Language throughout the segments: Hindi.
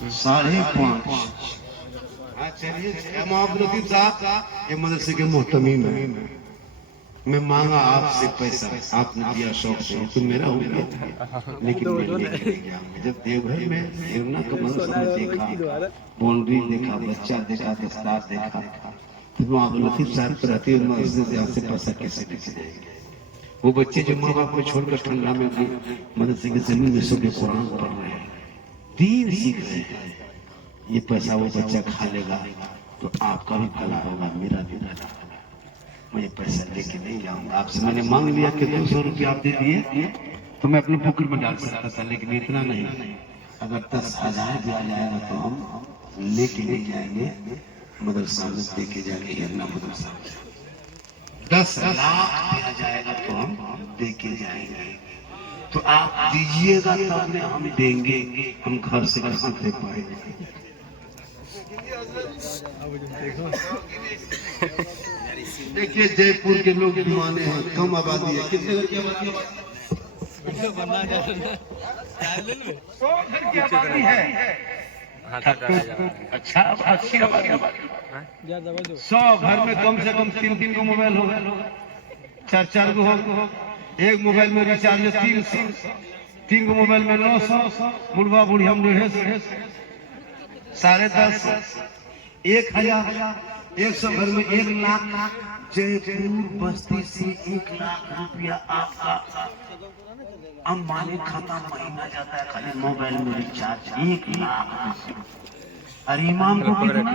5:30। चलिए लतीफ साहब, ये मदरसे के मोहतमीम है। मैं मांगा आपसे पैसा, आपने दिया शौक से, तो मेरा हो गया। लेकिन मैं लेके गया, जब देवघर में देवना का मदरसा में देखा, बाउंड्री देखा, बच्चा देखा, दस्तार देखा, तो वहाँ लतीफ साहब पर रहते हुए मदरसे से आपसे पैसा कैसे लेके जाएंगे? वो बच्चे जो माँ बाप को छोड़कर ठंडा में मदरसे की जमीन में सो के कुरान पढ़ रहे हैं, दीन सीख रहे हैं, ये पैसा वो बच्चा खा लेगा तो आपका भी भला होगा, मेरा भी भला होगा। मैं ये पैसा लेके नहीं जाऊंगा। आपसे मैंने मांग लिया कि 200 रुपया आप दे दिए तो मैं अपने पॉकेट में डाल सकता था, लेकिन इतना नहीं। अगर 10,000 भी आ जाएगा तो हम लेके नहीं जाएंगे, मदरसा में देके जाएंगे। अपना मदरसा 10 लाख भी आ जाएगा तो हम देके जाएंगे। तो आप दीजिएगा तब में हम देंगे, हम घर से कहाँ दे पाएंगे? देखिए जयपुर के लोग दीवाने हैं, कम आबादी है। कितने घर की आबादी है? अच्छा, अच्छी आबादी। 100 घर में कम से कम 3-3 को मोबाइल होगा, 4-4 को होगा। एक मोबाइल में रिचार्ज 300, 3 को मोबाइल में 900, बुढ़वा बुढ़िया 10,500, 1,000, 100 घर में 1 लाख। जयपुर बस्ती से 1 लाख रुपया आपका अंबानी खाता महीना जाता है, खाली मोबाइल में रिचार्ज 1 लाख। अरे इमाम को कितना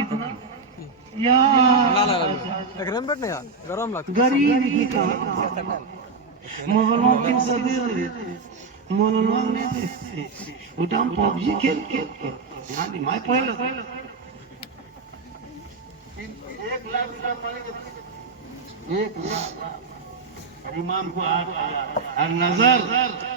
यार गरीब ही का मोबाइल किन से दे रहे मनोरंजन नहीं देते, उठा पबजी खेल यहाँ दिमाग पहले 1 लाख इमाम को और नजर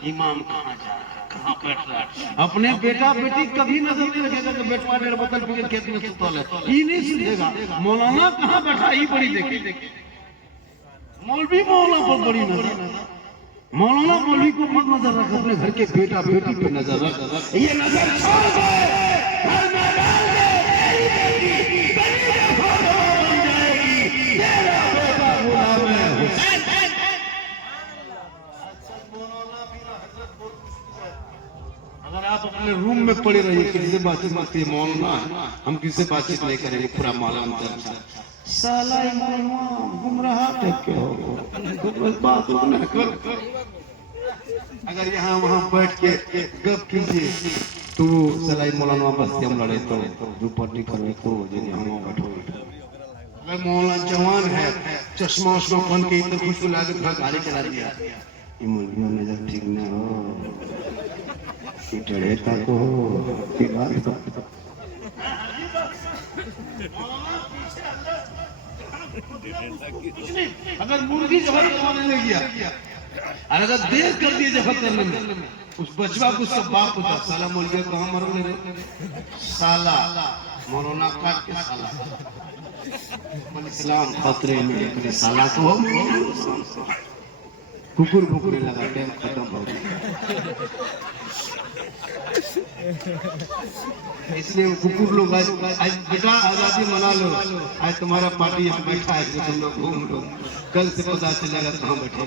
इमाम कहाँ जा रहा, कहाँ बैठ रहा है? अपने बेटा बेटी कभी नजर नहीं रखेगा कि बेटवा 1.5 बोतल पी के खेत में सुतल है, ये नहीं सुनेगा। मौलाना कहाँ बैठा ये बड़ी देखे, मौलवी मौलाना पर बड़ी नजर। मौलाना मौलवी को मत नजर रख, अपने घर के बेटा बेटी पे नजर रख। ये नजर छोड़ दे, घर में डाल दे, तेरी बेटी बड़ी दफा बन जाएगी, तेरा बेटा गुलाम है हुसैन। अगर आप अपने रूम में पड़े रहिए, किसी से बातचीत मत कीजिए, मौलाना हम किसी से बातचीत नहीं करेंगे, पूरा मौलाना साला गुमराह टाइप के हो, बात ना कर। अगर यहाँ वहाँ बैठ के गप कीजिए तो सलाई मौलाना बस हम लड़े तो जो पार्टी करने को हम बैठो। अगर मौलाना जवान है, चश्मा उश्मा पहन के इधर कुछ ला के गाड़ी चला दिया, ये मुर्गियों नजर ठीक न हो, डरे तक हो। अगर मुर्गी जहर खाने लग गया, और अगर देर कर दिए जहर करने में, उस बचवा को सब बाप होता, साला मुर्गी कहाँ मर गए, साला मौलाना काट के साला इस्लाम खतरे में, अपने साला को कुकुर भूकने लगा, टाइम खत्म हो गया। इसलिए कुकुर लोग आज बेटा आजादी मना लो, आज तुम्हारा पार्टी बैठा है, तुम लोग घूम लो, कल से पता चलेगा कहाँ बैठे।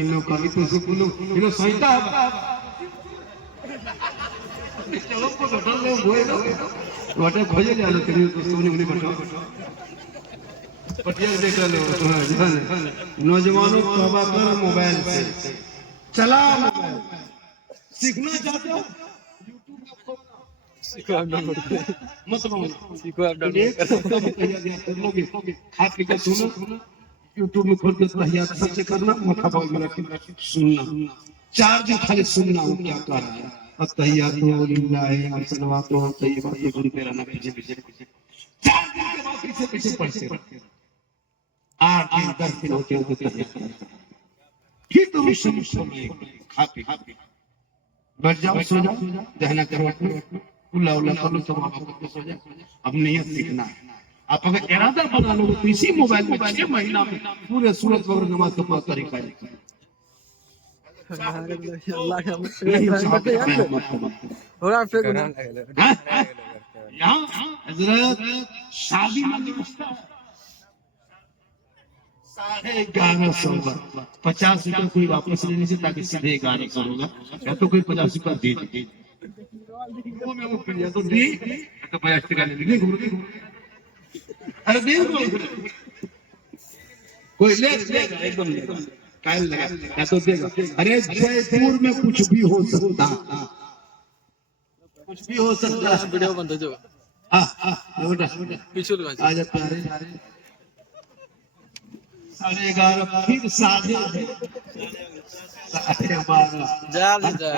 इन लोग का भी तो संहिता है, खोजे जा लो, पटिया देख लो। नौजवानों तौबा कर मोबाइल से, चला मोबाइल सीखना चाहते हो खा पी के सुनो, यूट्यूब में खोल के सबसे करना, मथा बाल में रख सुनना, 4 दिन खाली सुनना हो क्या कर रहा है। अत्तहियातु लिल्लाहि व सलावतु तय्यिबातु सुनते रहना, पीछे 4 दिन के बाद पीछे पढ़ते 8 दिन 10 दिन होते होते फिर तुम सुन खा पी बैठ जाओ, सो जाओ, दहना करो, उल्ला उल्ला कर लो, तो वापस सो जाओ। अब नियत सीखना है। आप अगर इरादा बना लो तो इसी मोबाइल में 6 महीना में पूरे सूरत वगैरह नमाज का पूरा तरीका है। थोड़ा फेंक ना। यहाँ हजरत शादी में व्यवस्था है 1150 का 50 रुपया कोई वापस लेने से ताकि सीधे 1100 होगा या तो कोई 50 रुपया दे दे वो मैं वो कर दिया तो दे तो 50 टका ले लीजिए घूम के अरे दे दो कोई ले लेगा एकदम लेगा कायल लगा या तो देगा अरे जयपुर में कुछ भी हो सकता कुछ भी हो सकता है वीडियो बनता जो बेटा पीछे लगा आ जा प्यारे 11:30 फिर साढ़े 12 जा ले जा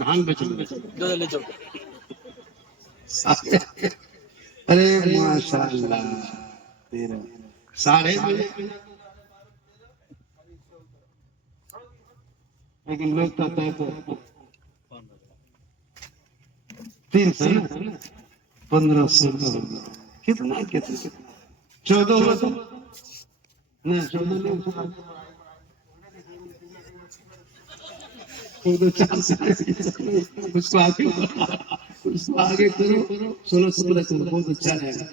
धान बेच जो ले जो अरे माशाल्लाह तेरा साढ़े लेकिन लोग कहते हैं तो 300 1500 कितना कितना 14 हुआ तो नहीं 14 नहीं उसको आगे करो 16-17 करो बहुत अच्छा रहेगा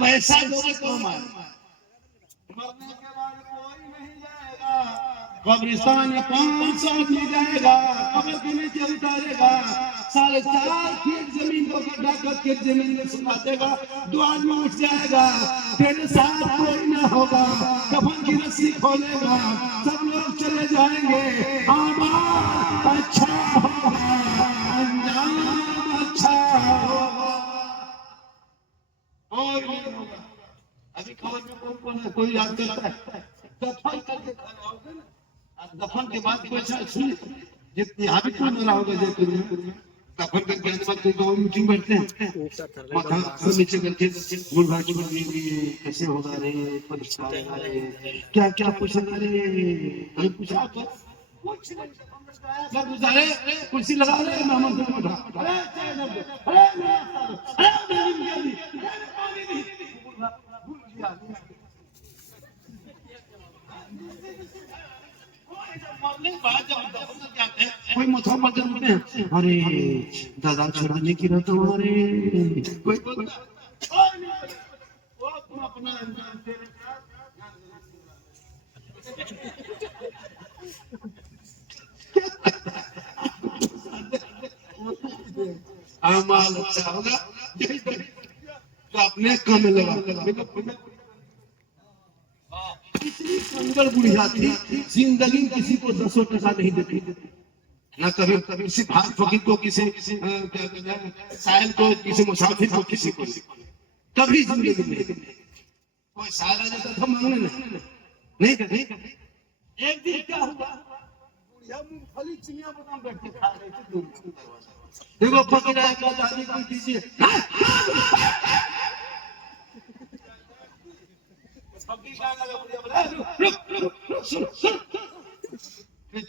पैसा दोगे तो हमारे मरने के बाद कोई नहीं जाएगा कब्रिस्तान में 500 आदमी जाएगा कब्र के नीचे उतारेगा 4.5 फीट जमीन को गड्ढा करके जमीन में सुखा देगा 2 आदमी उठ जाएगा तेरे साथ कोई ना होगा कफन की रस्सी खोलेगा सब लोग चले जाएंगे आबाद अच्छा होगा अंजाम अच्छा होगा और अभी खबर में कौन कौन है कोई याद करता है दफन करके खाओगे ना दफन के बाद कोई अच्छा सुन जितनी यहाँ भी खाना रहा होगा जयपुर में दफन करके आने बाद कोई गाँव मीटिंग बैठते हैं माथा सब नीचे करके गुड़ भाजी कैसे होगा रे परिष्कार क्या क्या पूछना रे नहीं पूछा तो कुछ नहीं गुजारे कुर्सी लगा रहे मेहमान से बैठा अरे चाय दे अरे कोई मथा मत हैं अरे दादा छोड़ने की रहता हमारे कोई वो तुम अपना अमाल अच्छा होगा तो अपने काम में लगा इतनी सुंदर बुढ़िया थी जिंदगी किसी को 10 टका नहीं देती ना कभी किसी भाग फकीर को किसी साहिल को किसी मुसाफिर को किसी को कभी जिंदगी में कोई साल आ जाता था मांगने नहीं एक दिन क्या हुआ बुढ़िया मूंगफली चिड़िया बादाम बैठ के खा रही थी देखो फकीर आया कहा दादी को दीजिए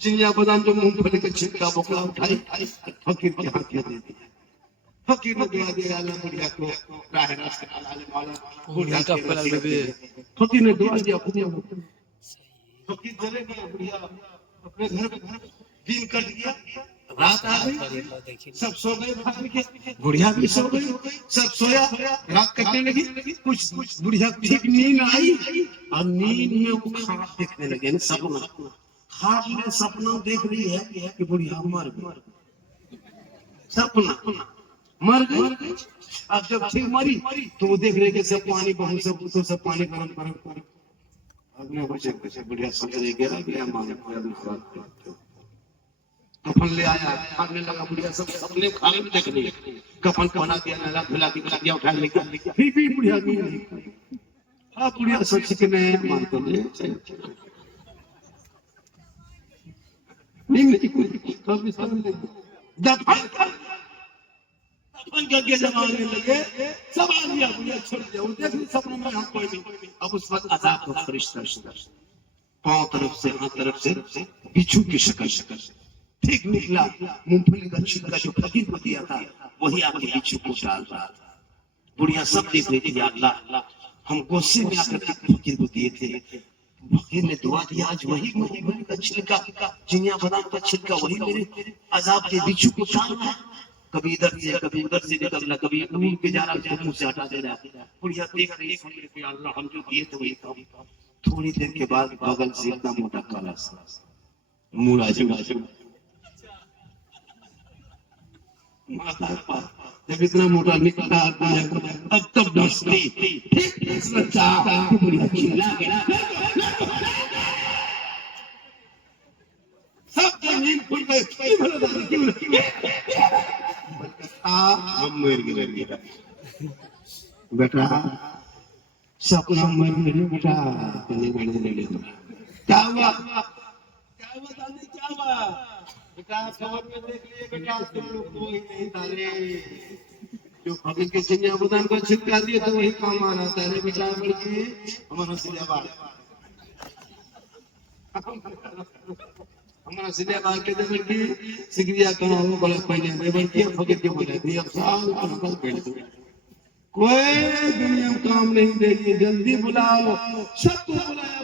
चिड़िया बादाम जो मूंगफली का छिलका बोकला उठाई फकीर के हाथ में दे दिया फकीर ने दुआ दिया बुढ़िया को राह रास्ते डालने वाला बुढ़िया का फल दे फकीर ने दुआ दिया फकीर चले गए बुढ़िया अपने घर पे दिन कट गया रात आ गई सब सो गए बुढ़िया भी सो गई सब सोया रात कटने लगी कुछ बुढ़िया ठीक नींद आई और नींद में वो ख्वाब देखने लगे सपना ख्वाब में सपना देख रही है कि बुढ़िया मर गई सपना मर गई अब जब ठीक मरी तो वो देख रहे कि सब पानी बहुत सब पानी गरम अपने बच्चे बुढ़िया सोच रही गया मांगे कफन ले आया खाने लगा बुढ़िया सब अपने खाने में देख ली कफन पहना दिया नला धुला दिया उठा लेके फिर भी बुढ़िया नहीं हाँ बुढ़िया सोच के मैं मानता नहीं दफन करके जमाने लगे सब आ गया बुढ़िया छोड़ दिया देख सपने में हम कोई नहीं अब उस वक्त अजाब का फरिश्ता पांव तरफ से हाथ तरफ से बिच्छू की शक्ल ठीक निकला मूंगफली का छिलका जो फकीर को दिया था वही आके बिच्छू को डाल रहा था बुढ़िया सब देख रही थी अल्लाह हम गुस्से में आकर के फकीर को दिए थे फकीर ने दुआ दिया आज वही मूंगफली का छिलका चिड़िया बादाम का छिलका वही मेरे अजाब के बिच्छू को डाल रहा है कभी इधर से कभी उधर से निकलना, कभी दूर के जा रहा मुंह से हटा देना। बुढ़िया देख रही सुन रही, अल्लाह हम जो दिए तो वही काम। थोड़ी देर के बाद बगल से इतना मोटा काला सा मुड़ा जो जब इतना मोटा निकला अब तब डसती सब जमीन खुल गए। बेटा सपना मर गए बेटा, क्या हुआ दादी, क्या हुआ बेटा? खबर में देख लिए बेटा, तुम लोग कोई नहीं डाले, जो भगत के चिन्ह अवदान को छिपका दिए तो वही काम आ रहा था। अरे बेटा बल्कि हमारा सिलेबास के देवर की सिगरिया कहाँ हो बड़ा पहले देवर की भगत के बोले थे, अब साल अंकल पहले तो कोई दुनिया में काम नहीं देगी, जल्दी बुलाओ। सबको बुलाया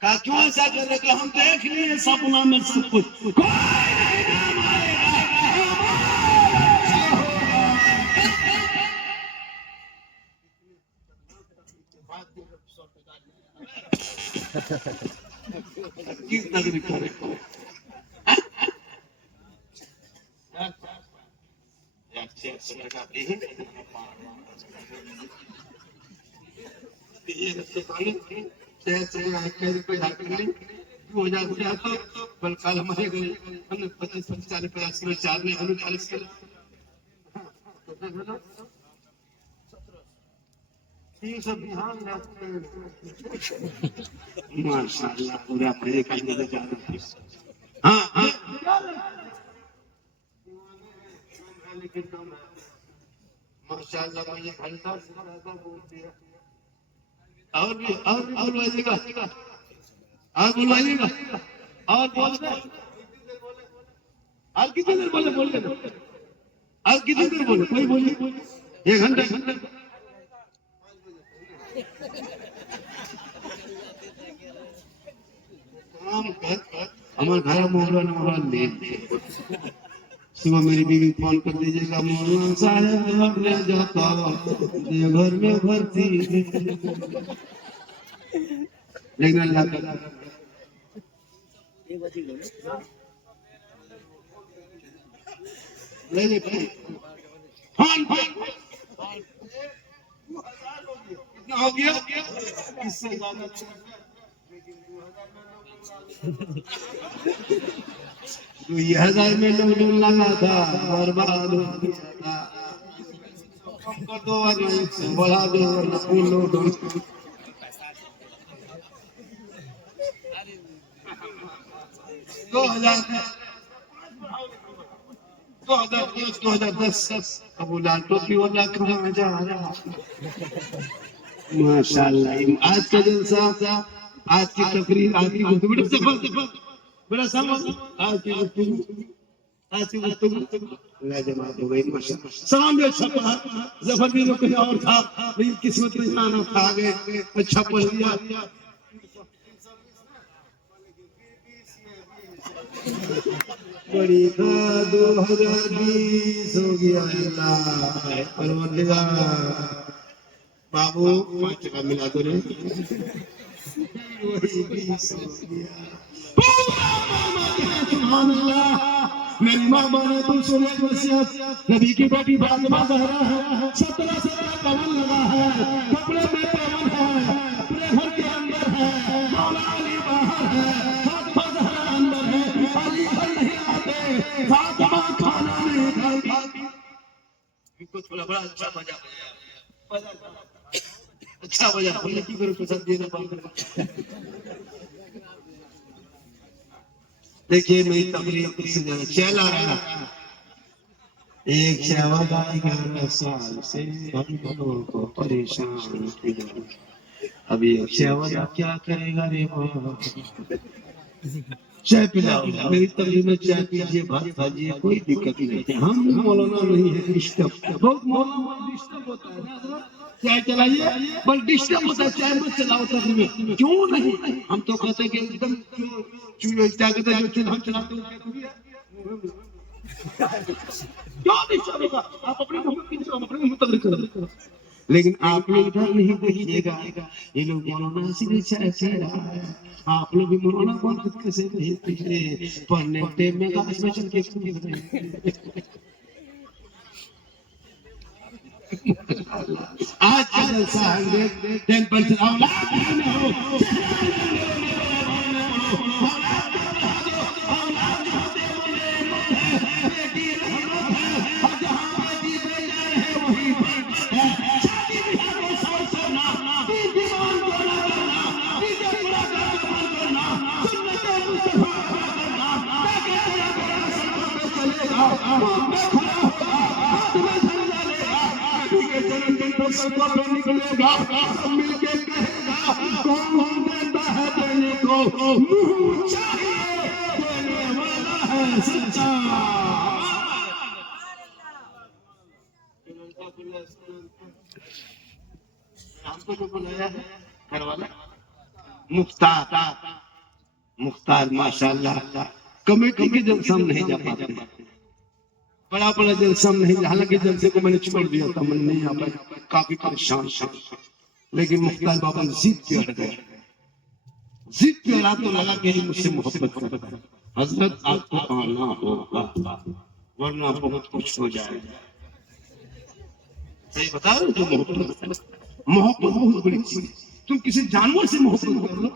का क्यों ऐसा कर रहे? हम देख लिए सपना में सब कुछ, कोई नहीं काम कल हमारे घर हमने 25-40 किलो चार में 40 किलो सब ध्यान माशाल्लाह पूरा मजे करने का जा रहा है। हाँ माशाल्लाह, ये घंटा से ज्यादा बोल दिया। और बोलवाइएगा, और बोलवाइएगा, और बोल दे, और कितनी देर बोले, और कितनी देर बोले, कोई बोलिए 1 घंटा। हमारे घर मोहल्ला ले सुबह मेरी बीवी फोन कर दीजिएगा, मौलाना साहब ले जाता घर में भर्ती, लेकिन अल्लाह ले भाई कितना हो गया? इससे ज्यादा 2000 में लॉकडाउन लगा था, बर्बाद हो गया था। कम कर दो और बढ़ा दो वरना फुल लॉकडाउन। 2010 अबू लाल टोपी वाला कहाँ जा रहा? माशाल्लाह आज का जलसा, आज की तकरीर, आज की गुफ्तगू बड़ा सामान, आज की गुफ्तगू लाजवाब हो गई माशाल्लाह। सामने छपा जफर भी तो कहीं और था, लेकिन किस्मत में जाना था, आ गए अच्छा पढ़ लिया। बड़ी का 2020 हो गया अल्लाह बाबू 5 टका मिला दो रे। मेरी माँ बने तुम सुने वसीयत, नबी की बेटी फातिमा ज़हरा है, 17 पवन लगा है, कपड़े में पवन है, अपने घर के अंदर है, मौला अली बाहर है, फातिमा ज़हरा अंदर है, अली घर नहीं आते, फातिमा खाना नहीं खाती। इनको थोड़ा बड़ा अच्छा बजा, अच्छा बजा, बोले की करो प्रसाद देना पाऊंगा। देखिए मेरी तकलीफ से चला रहा एक शहवादाई 11 साल से हम लोगों को परेशान किया। अभी शहवादा क्या करेगा रे माँ? चाय पिलाओ, मेरी तकलीफ में चाय पीजिए, भात खाइए, कोई दिक्कत नहीं है। हम मौलाना नहीं है, डिस्टर्ब बहुत मौलाना डिस्टर्ब होता है ना, चाय चलाइए बल डिस्टर्ब होता है, चाय मत चलाओ तकलीफ में। क्यों नहीं? हम तो कहते हैं कि एकदम चूल्हे क्या कहते हैं जो चूल्हा चलाते हैं क्यों नहीं चलेगा? आप अपने मुंह में कीजिए, आप अपने मुंह तक करो। लेकिन आप लोग इधर नहीं देखिएगा, ये लोग मौलाना से अच्छा रहा है। आप लोग भी मौलाना बन कैसे नहीं पिछले पढ़ने टेम में गाछ में चल के कूद रहे हैं। आज का जलसा 110% औलाद हो। निकलेगा मिलके कहेगा कौन देता है देने को, मुंह चाहिए देने वाला है सच्चा। हमको जो बुलाया है घर वाला मुख्तार, मुख्तार माशाल्लाह कमेटी के जलसा में नहीं जा पाते, बड़ा बड़ा जलसा में नहीं, हालांकि जलसे को मैंने छोड़ दिया था, मैं नहीं आ पाया, काफी परेशान था। लेकिन मुख्तार बाबा ने जिद पे अड़ गए, जिद पे अड़ा तो लगा कि मुझसे मोहब्बत करता है। हजरत आपको आना होगा वरना बहुत कुछ हो जाएगा। सही बता रहे हो, जो मोहब्बत बहुत बड़ी चीज है। तुम किसी जानवर से मोहब्बत कर लो,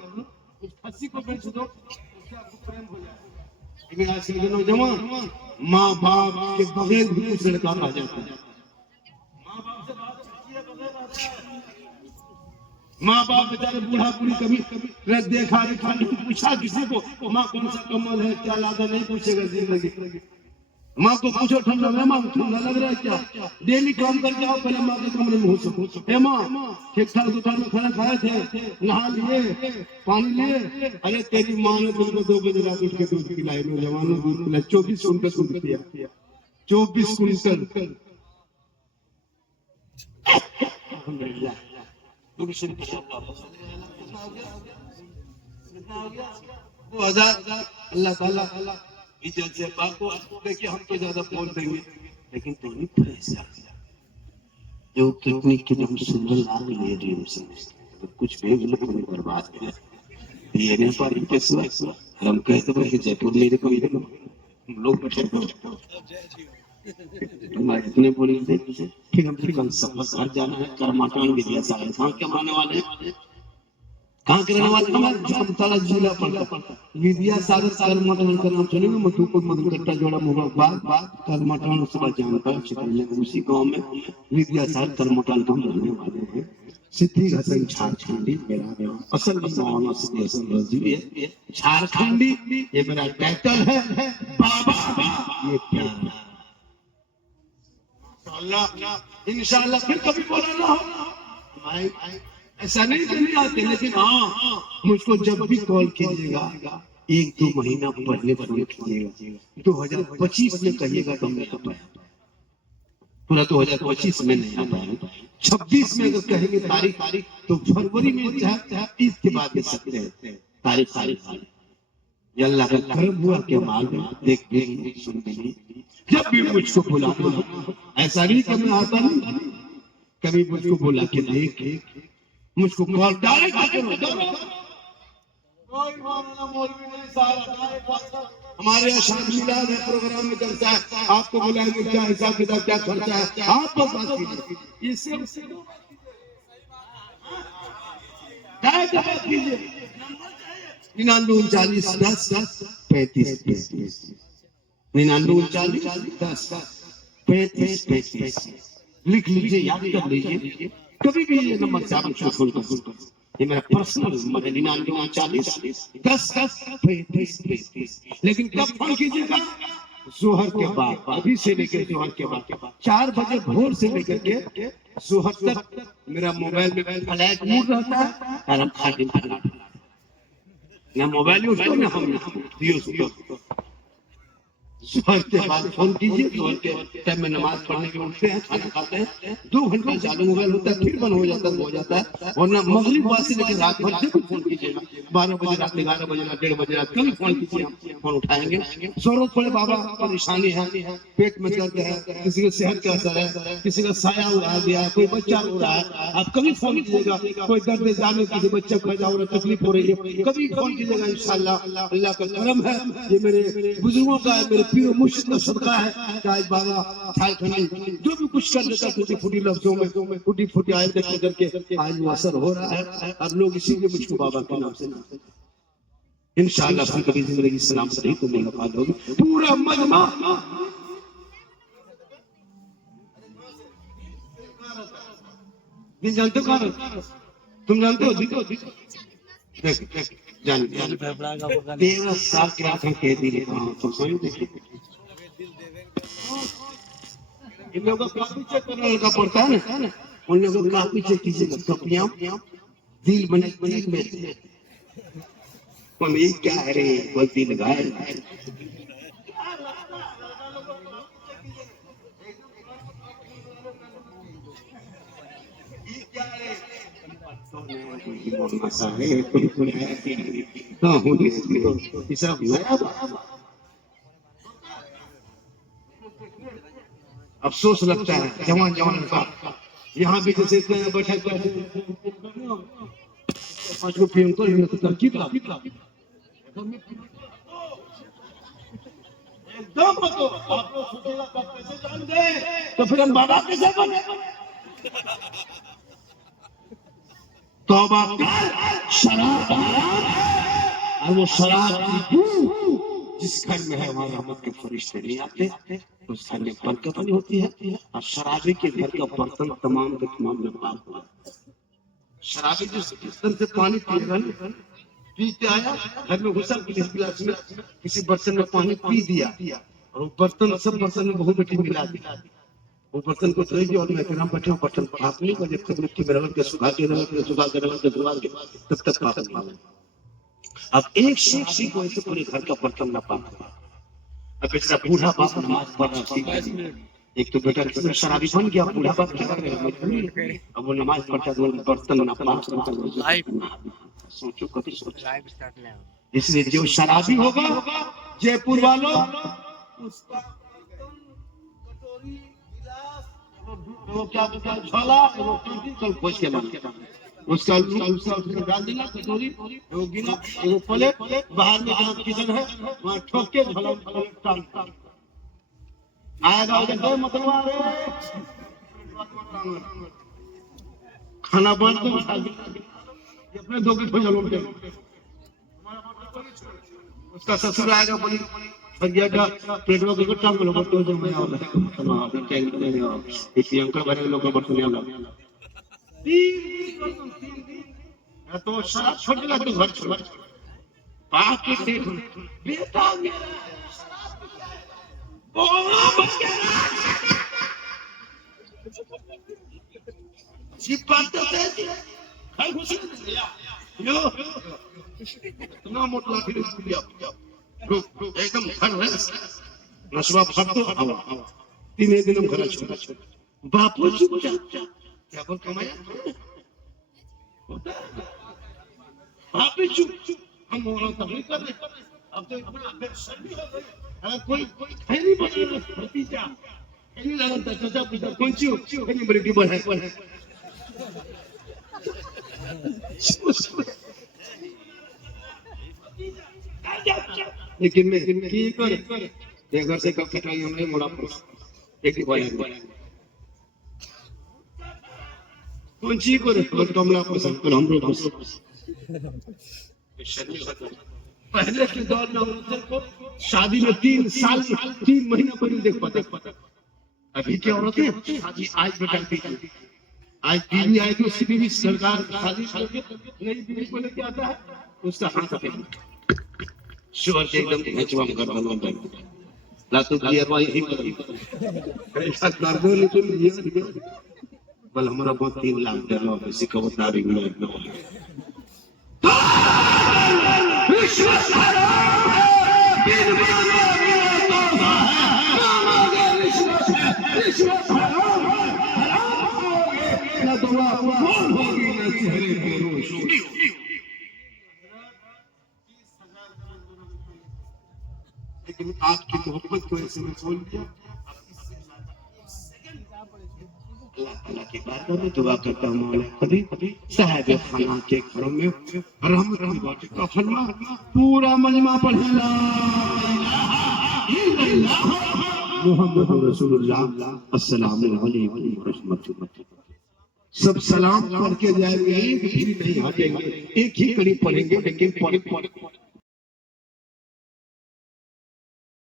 उस खस्सी को बेच दो, उससे आपको प्रेम हो जाएगा। लेकिन आज के नौजवान माँ बाप के बगैर भी कुछ लड़का आ जाता है। माँ बाप से बात किए बगैर आता है। माँ बाप बेचारे बूढ़ा बूढ़ी कभी कभी देखा पूछा किसी को माँ कौन सा कमल है क्या लादा, नहीं पूछेगा जिंदगी। माँ को पूछो ठंडा है, माँ ठंडा लग रहा है क्या, डेली काम करके आओ, पहले माँ के कमरे में हो सको। माँ ठीक ठाक दुकान में खाना खाए थे, नहा लिए, पानी लिए, अरे तेरी माँ ने तुमको 2 बजे रात उठ के दूध पिलाई, नौजवानों दूध पिलाई, 24 कुंटल दूध पिया, 24 कुंटल। अल्लाह ताला इज्जत से बात को देखिए, हम तो ज्यादा बोल देंगे लेकिन तो नहीं परेशान जो कितनी कितनी सुंदर लाग ले रही है, कुछ भी गलत नहीं बर्बाद है ये नहीं पारी के सुआ हम कहते हैं कि जयपुर मेरे को ये लोग बैठे हमारे इतने बोली थे फिर हम कल सफर घर जाना है, कर्माकांड विद्या सागर कहाँ के मानने वाले हैं, कहाँ के रहने वाले हमारे जामताड़ा जिला पड़ता विद्या सागर कर्माकांड का नाम सुनेंगे, मधुपुर मधुकट्टा जोड़ा मुबारकबाद कर्माकांड सुबह जानता है, उसी गांव में विद्या सागर कर्माकांड हम रहने वाले हैं। सिद्धि घसन झारखंडी मेरा असल नाम है, झारखंडी ये मेरा टाइटल है, बाबा ये प्यार इंशाल्लाह फिर कभी बोला ना हो, ऐसा नहीं करने आते, लेकिन हाँ मुझको जब भी कॉल कीजिएगा 1-2 महीना पहले फोन कीजिएगा, 2025 में कहिएगा तो मैं आ पाया, पूरा 2025 में नहीं आ पाया, 26 में अगर कहेंगे तारीख तो फरवरी में चाहे 30 के बाद दे सकते हैं तारीख। अल्लाह का करम हुआ के माल में देख देंगे सुन देंगे, जब भी मुझको बुलाना, ऐसा नहीं कि मैं आता नहीं, कभी मुझको बुला के देख मुझको कॉल डायरेक्ट करो, कोई मौलाना मौलवी नहीं सारा हमारे यहाँ शामिल है प्रोग्राम में चलता है, आपको बुलाएंगे क्या हिसाब किताब क्या खर्चा है आप तो बात कीजिए, इससे बात कीजिए 9939101035 9939101035 लिख लीजिए, याद कर लीजिए, कभी भी ये नंबर से आप मुझको फोन कर सकते हैं, ये मेरा पर्सनल नंबर है 9939101035। लेकिन कब फोन कीजिएगा, जोहर के बाद, अभी से लेकर जोहर के बाद 4 बजे भोर से लेकर के जोहर तक मेरा मोबाइल में फ्लाइट मोड रहता है और हम खाली ना मोबाइल यूज करो ना हम सुबह के बाद फोन कीजिए, सुबह के टाइम में नमाज पढ़ने के उठते हैं, खाना खाते हैं, 2 घंटा चालू मोबाइल होता है, फिर बंद हो जाता है, वरना मगरिब बाद से लेकर रात भर जब भी फोन कीजिएगा, 12 बजे रात, 11 बजे रात, 1:30 बजे रात, कभी फोन कीजिए, हम फोन उठाएंगे। जरूरत पड़े बाबा परेशानी है, पेट में दर्द है, किसी का सेहत का असर है, किसी का साया उड़ा दिया, कोई बच्चा रो रहा है, आप कभी फोन कीजिएगा, कोई दर्द जाने किसी बच्चे को पैदा हो रहा, तकलीफ हो रही है, कभी फोन कीजिएगा, इंशाल्लाह अल्लाह का करम है, ये मेरे बुजुर्गों का, मेरे पीर मुर्शिद का सदका है कि आज बाबा ठाकुर जो भी कुछ कर देता, टूटी फूटी लफ्जों में, टूटी फूटी आयतें करके आज वो असर हो रहा है। अब लोग इसीलिए मुझको बाबा के नाम से इंशाअल्लाह फिर कभी जिंदगी सलाम से तो मुलाकात होगी। पूरा मजमा जानते हो, तुम जानते हो, जानते 13 साल के आंखें कैदी रहे, तो सोई देखिए इन लोगों का काफी चेक करने का पड़ता है ना, उन लोगों को काफी चेक कीजिएगा, कपियां दिल बने दिल में ये क्या है रे, कोई दिल घायल अफसोस लगता है जवान का, यहाँ भी जैसे बैठा पांच को पीएम को तरकीब एकदम तो आप लोग सोचेगा कब कैसे जान गए, तो फिर हम बाबा कैसे बने? तौबा कर, शराब और वो शराब जिस घर में है वहां रहमत के फरिश्ते नहीं आते, उस घर में बरकत नहीं होती है, और शराबी के घर का बर्तन तमाम के तमाम नापाक हुआ। शराबी जिस तरह से पानी पिएगा ना, पीते आया घर में घुसा, किसी गिलास में किसी बर्तन में पानी पी दिया, और वो बर्तन सब बर्तन में बहुत बेटी मिला दिया, वो बर्तन को धोएगी और मैं कहना बैठा बर्तन पर हाथ नहीं कर, जब तक मिट्टी में रगड़ के सुखा के तब तक पाप नहीं होगा। अब एक शख्स को ऐसे पूरे घर का बर्तन ना पाप हुआ। अब बेचारा बूढ़ा बाप नमाज पढ़ रहा, एक तो बेटा शराबी बन गया, बूढ़ा बाप क्या कर रहा है, अब वो नमाज पढ़ता है, बर्तन ना पाप। सोचो कभी सोचा, इसलिए जो शराबी होगा जयपुर वालों, उसका वो क्या झोला वो कल खोज के लाना, उसका डाल देना कटोरी, वो गिना वो प्लेट, बाहर में जहाँ किचन है वहाँ ठोक के झोला टांग आएगा, उधर मतलब खाना बन के अपने दो की खोज लोग, उसका ससुर आएगा, बोली पेटवा के टांग लो, बर्तन जो मैं वाला इसी अंकल भाई लोग बर्तन वाला तो शराब छोड़ देगा, तो घर छोड़ पाक के देख बेटा मेरा बोला बच गया जी बात तो है खाई घुस यो इतना मोटा फिर लिया एकदम घर है नशवा फटो आवा 3 दिन हम घर छोड़ बापू चुपचाप क्या बोल कमाया बापू चुप हम मोहन तकलीफ कर रहे, अब तो इतना बेशर्म भी हो गई, कोई खैरी बने भतीजा खैरी लगता चाचा पिता कौन सी खैरी बड़ी टीबल है लेकिन मैं की कर ये घर से कब कटाई हमने मोड़ा पर एक भाई कौन सी को और कमला पसंद कर हम लोग पहले के दौर में औरतों को शादी में 3 साल 3 महीना पर देख पाते, अभी की औरतें शादी आज बैठाती है, आज बीवी आएगी उसकी बीवी सरकार शादी करके नई बीवी को लेके आता है, उसका हाथ पे शुगर से एकदम नेचुरल कर बना ला तो गियरवा यही ऐसा कर दो, लेकिन ये बल हमारा बहुत 3 लाख डॉलर किसी को बता रही हूं विश्वास रिश्वत हराम है, हराम खाओगे न दुआ कबूल होगी न चेहरे पे रोशनी होगी। लेकिन आपकी मोहब्बत को ऐसे में बोल दिया। अल्लाह ताला की बारगाह में दुआ करता हूँ मौला कभी साहिब खाना के घरों में रहमत की बारिश फरमा। पूरा मजमा पढ़े ला इलाहा इल्लल्लाह मुहम्मदुर रसूलुल्लाह अस्सलामु अलैकुम व रहमतुल्लाह। सब सलाम पढ़ के जाएंगे, फिर नहीं हटेंगे, एक ही कड़ी पढ़ेंगे लेकिन पढ़